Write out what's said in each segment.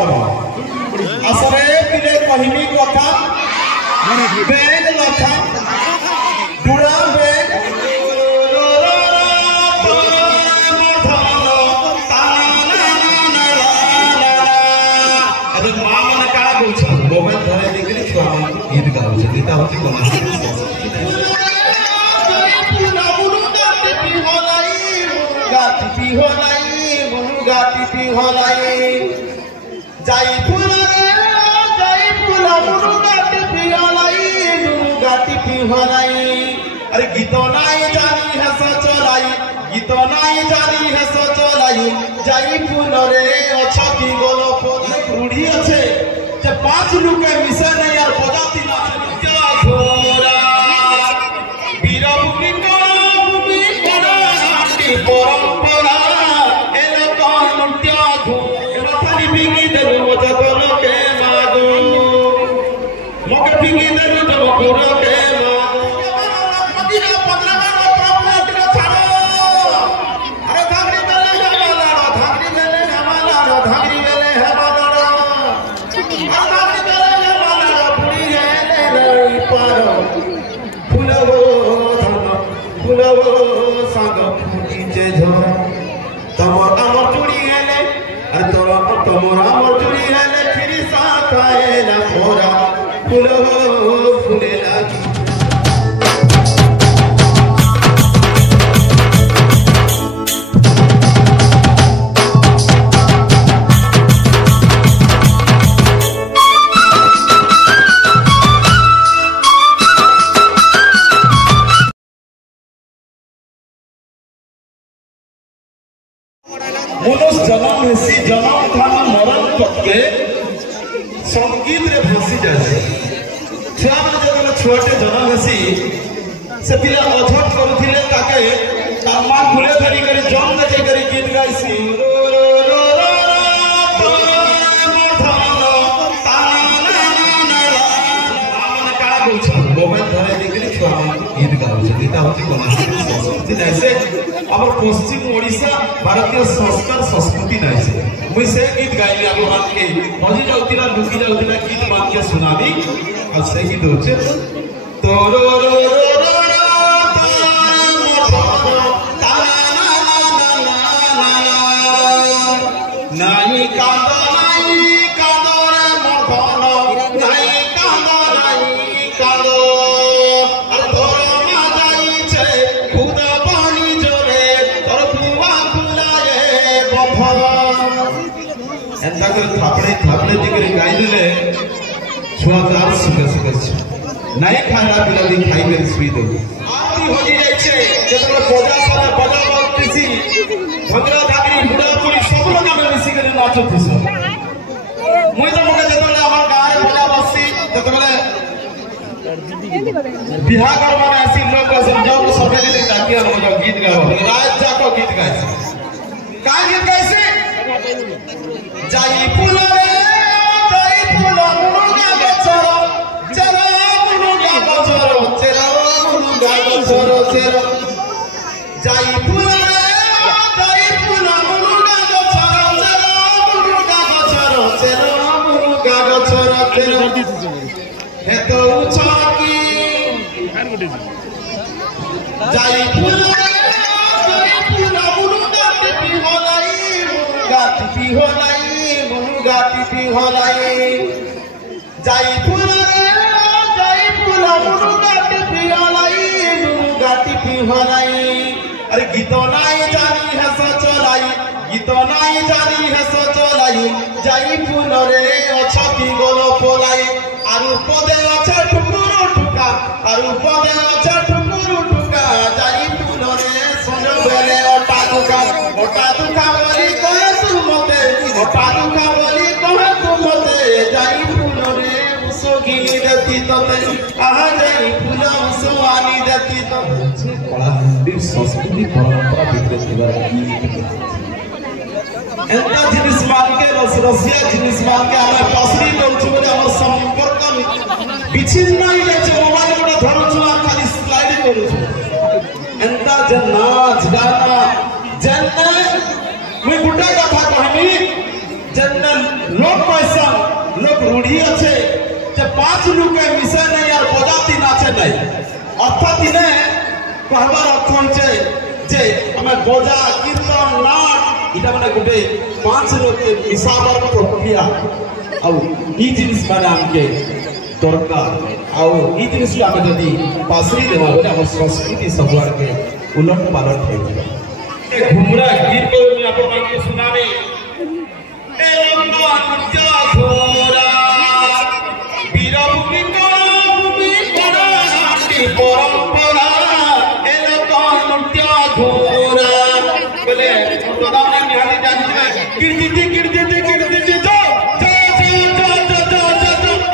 Power असरे पिले कहनी कथा बेग लथा बुढ़ा बेग माँ मैंने क्या बोल मोबाइल धरे देखिए छुआ गीत गाँव गीता होती अरे गीत नाई जानी है सचलाई गीत नाई जानी है सचलाई जाई फूल रे अच्छा की गोलो फूल रूढ़ी अच्छे जे 5 लुके मिसे नहीं यार बजाती ना क्या घोरा वीरा भूमि को भूमि कराटी परंपरा एलो कौन क्या घोरा थाली बिगी दरु मजा कोलो के मादो मोके बिगी दरु तो कोलो के मनुष्य जन्म हेसी जन्म थाना मरण पक्के संगीत रे फसी जाए छुआ मैंने जब छुआटे जन्म हेसी से पिला अधट करुथिले ताके ता मां खुले धरी करी जम दे करी गीत गाइसी रो रो रो रो मोबाइल धरे देखिए छुआ गीत गाँव गीता होती संस्कृति नहीं से आम पश्चिम ओडिशा भारतीय संस्कार संस्कृति नहीं से मुझे से गीत गाइली आप मान के बजी जाउतिला लुकी जाउतिला गीत मान के सुनाबी और से गीत होचे तो रो रो रो रो नहीं कांदो नहीं कांदो रे मखनो नहीं कांदो नहीं कांदो थापड़े थापड़े दिगरे गाई देले छुआ दार सुखे सुखे नहीं खाना पिला दी खाई में सुई दे आती हो जाई छे जेतले बजा साला बजा बत्तीसी भद्रा धागरी बुढ़ा पुरी सब लोग में मिसी के नाचो थिस मुई तो मके जेतले हमर गाय बजा बस्सी जेतले बिहा कर माने ऐसी लोग समझाओ सबे दिन ताकि हम गीत गाओ रात जाको गीत गाए का गीत कैसे जाई फूल रे जाई फूल मुनुगा गछरो चरा मुनुगा गछरो चरा मुनुगा गछरो चरा जाई फूल रे जाई फूल मुनुगा गछरो चरा मुनुगा गछरो चरा मुनुगा गछरो चरा हे तो उछकी जाई फूल रे जाई फूल मुनुगा टिपी होलाई मुनुगा टिपी होलाई गाती होलाई जाई फूल रे जाई फूल मुनुगा टिपी होलाई मुनुगा टिपी होलाई अरे गीत नाई जानी है सचलाई गीत नाई जानी है सचलाई जाई फूल रे अच्छा की गोलो पोलाई आरु पदे अच्छा ठुकुरु ठुका आरु पदे अच्छा ठुकुरु ठुका जाई फूल रे संजो बेले ओटा दुका बोली कहे तू मते ओटा दुका बोली जाई फूल रे उसोगी देती तो आहा जाई फूल उसवानी देती तो कलाहांडी संस्कृति परंपरा भितर थिबा एंता जिनिस मान के रसिया जिनिस मान के हमें पसरी दउछु बोले हमर संपर्क विच्छिन्न ही जाचे मोबाइल में धरुछु आ खाली स्लाइड करूछु एंता जे नाच गाना जन्ने मुई गुड्डा कथा कहमी जन्ने लोग पैसा लोग रूढ़ी अच्छे जे 5 लोग के मिसे नहीं और बजाती नाचे नहीं अर्थात इने कहबार अर्थ होचे जे हमें बजा कीर्तन नाट इटा माने गुटे 5 लोग के मिसाबर प्रक्रिया आउ ई जिनिस माने हमके दरकार आउ ई जिनिस को आमे जदी पासरी देवा बोले हमर संस्कृति सबवार के उलट पालट हो जाए घुमरा गीत को मैं आप लोगों को सुनावे ए लंबा नृत्य घोरा वीरभूमि भूमि नाटी परंपरा ए लंबा नृत्य घोरा बोले प्रधान निहारी जानते कीर्ति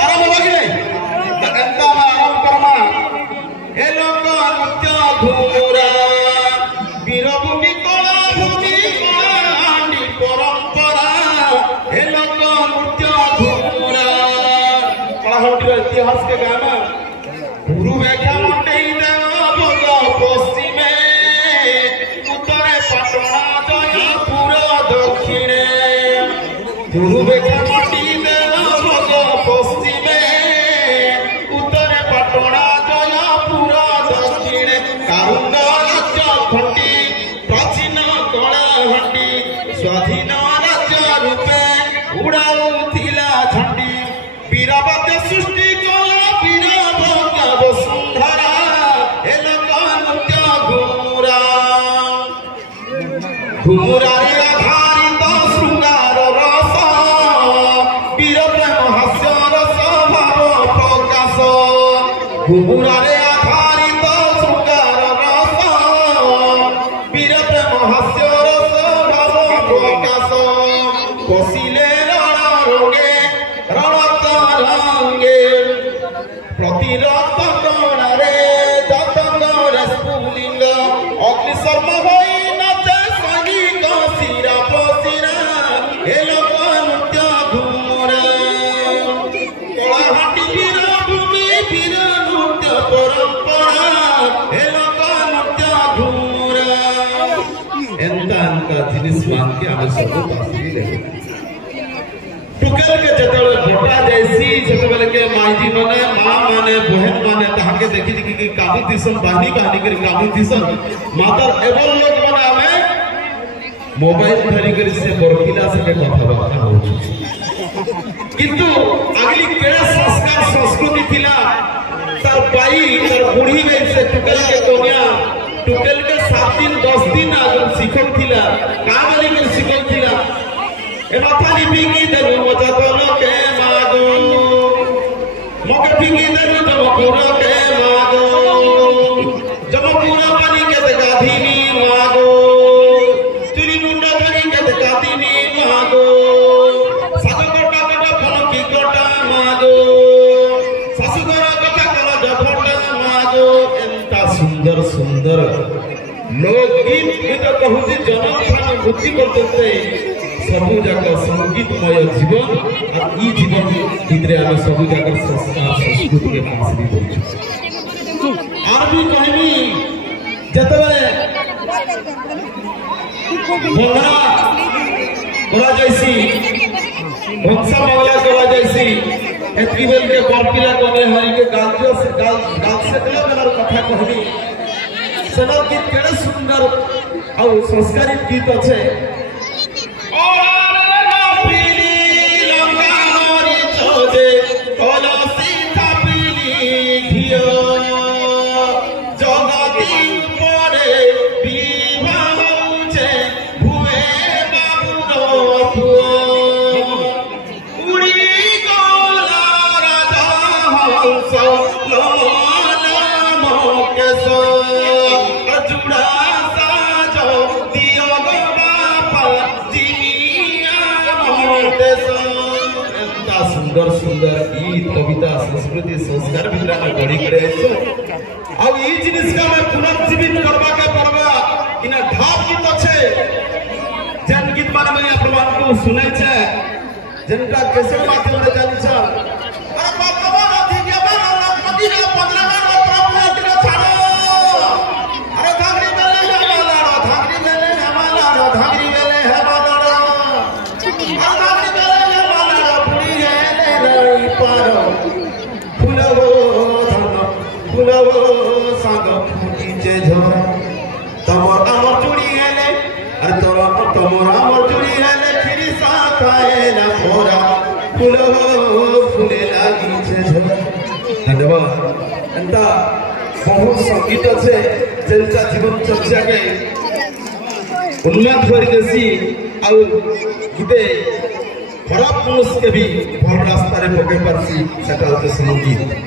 आराम होगा कि नहीं अंता में आराम करना ए लंबा नृत्य घोरा वीरभूमि परंपरा हे लोक नृत्य घोरा कलाहंडी इतिहास के गाना पूर्व व्याख्या मंडे पश्चिमे उत्तरे पटना जयपुर दक्षिणे पूर्व व्याख्या मंडे पश्चिमे उत्तरे पटना जयपुर दक्षिणे कारुंगा खंडी प्राचीन कलाहंडी स्वाधीन राज्य रूपे उड़ाउथिला झंडी वीरभद्र सृष्टि कला वीरभद्र वसुंधरा हे लोक नृत्य घुमुरा घुमुरारे आधारित शृंगार रस वीर प्रेम हास्य रस भाव प्रकाश घुमुरारे आधारित शृंगार रस वीर प्रेम हास्य रस भाव प्रकाश बसिले रणरंगे रणतरंगे प्रतिरत गणारे जतंगरे स्फुलिंग अग्निशर्म भई नाचे संगीत शिरा प्रशिरा हे लोक नृत्य घुमुरा कलाहांडी वीरभूमि वीर नृत्य परंपरा हे लोक नृत्य घुमुरा एंता जिनिस मान के आमे सब पासरी ले टुकेल के जतले भोटा जैसी जतले के माईजी माने मां माने बहन माने ताके देखि देखि कि काबू दिसन बानी कर काबू दिसन मातर एवं लोग माने आमे मोबाइल धरि कर से बरखिला से कथा बार्ता हो किंतु अगली केड़ा संस्कार संस्कृति थिला तार बाई तार बुढ़ी गई से टुकेल के कोनिया टुकेल के 7 दिन 10 दिन आगम सिखल थिला का वाली के सिखल थिला ए माथाली पिंगी दरु मजा कोलो के मागो मके पिंगी दरु जमपुर के मागो जमपुर पानी के गाधीनी मागो तुरी मुंडा पानी के गाधीनी मागो सासु कोटा कोटा फल की कोटा मागो सासु गोरा कोटा कोला जफटा मागो एंता सुंदर सुंदर लोकगीत गीत कहूची जनम खान बुद्धि करते सबु जाक संगीतमय जीवन और ई जीवन भितरे आमे सबु जाक संस्कार संस्कृति के पासरी बोलछु आर भी कहबी जतबे मंगला करा जैसी वंशा मंगला करा जैसी एतकी बेल के बरपिला कोने हरि के गाल से दिला मेरा कथा कहबी सनल गीत केड़े सुंदर और संस्कारित गीत अच्छे सुंदर सुंदर गीत कविता संस्कृति संस्कार भितर में गढ़ी करे आ ई जिनिस का मैं पुनर्जीवित करबा के परबा इना ढाप गीत अच्छे जन गीत माने मैं आप लोगन को सुनै छै जनता कैसे माध्यम रे जानि छ अरे भगवान अधिक बार लखपति ने 15 बार प्रॉब्लम के छाड़ो अरे धागरी बेले हमारा धागरी बेले हमारा धागरी बेले हमारा धागरी बेले हमारा पार फूल हो धन फूल हो साग फुटिचे झरा तमर आम चूड़ी हेले अरे तमर आम चूड़ी हेले फिर खाए ना मोरा फूल हो फूले लागिचे झरा। धन्यवाद। एंता बहुत संगीत अच्छे जनता जीवन चर्चा के उन्नत कर देसी आउ गुटे खराब मनुष्य के भी भल रास्ता रे पके पारसी सेटा होते संगीत।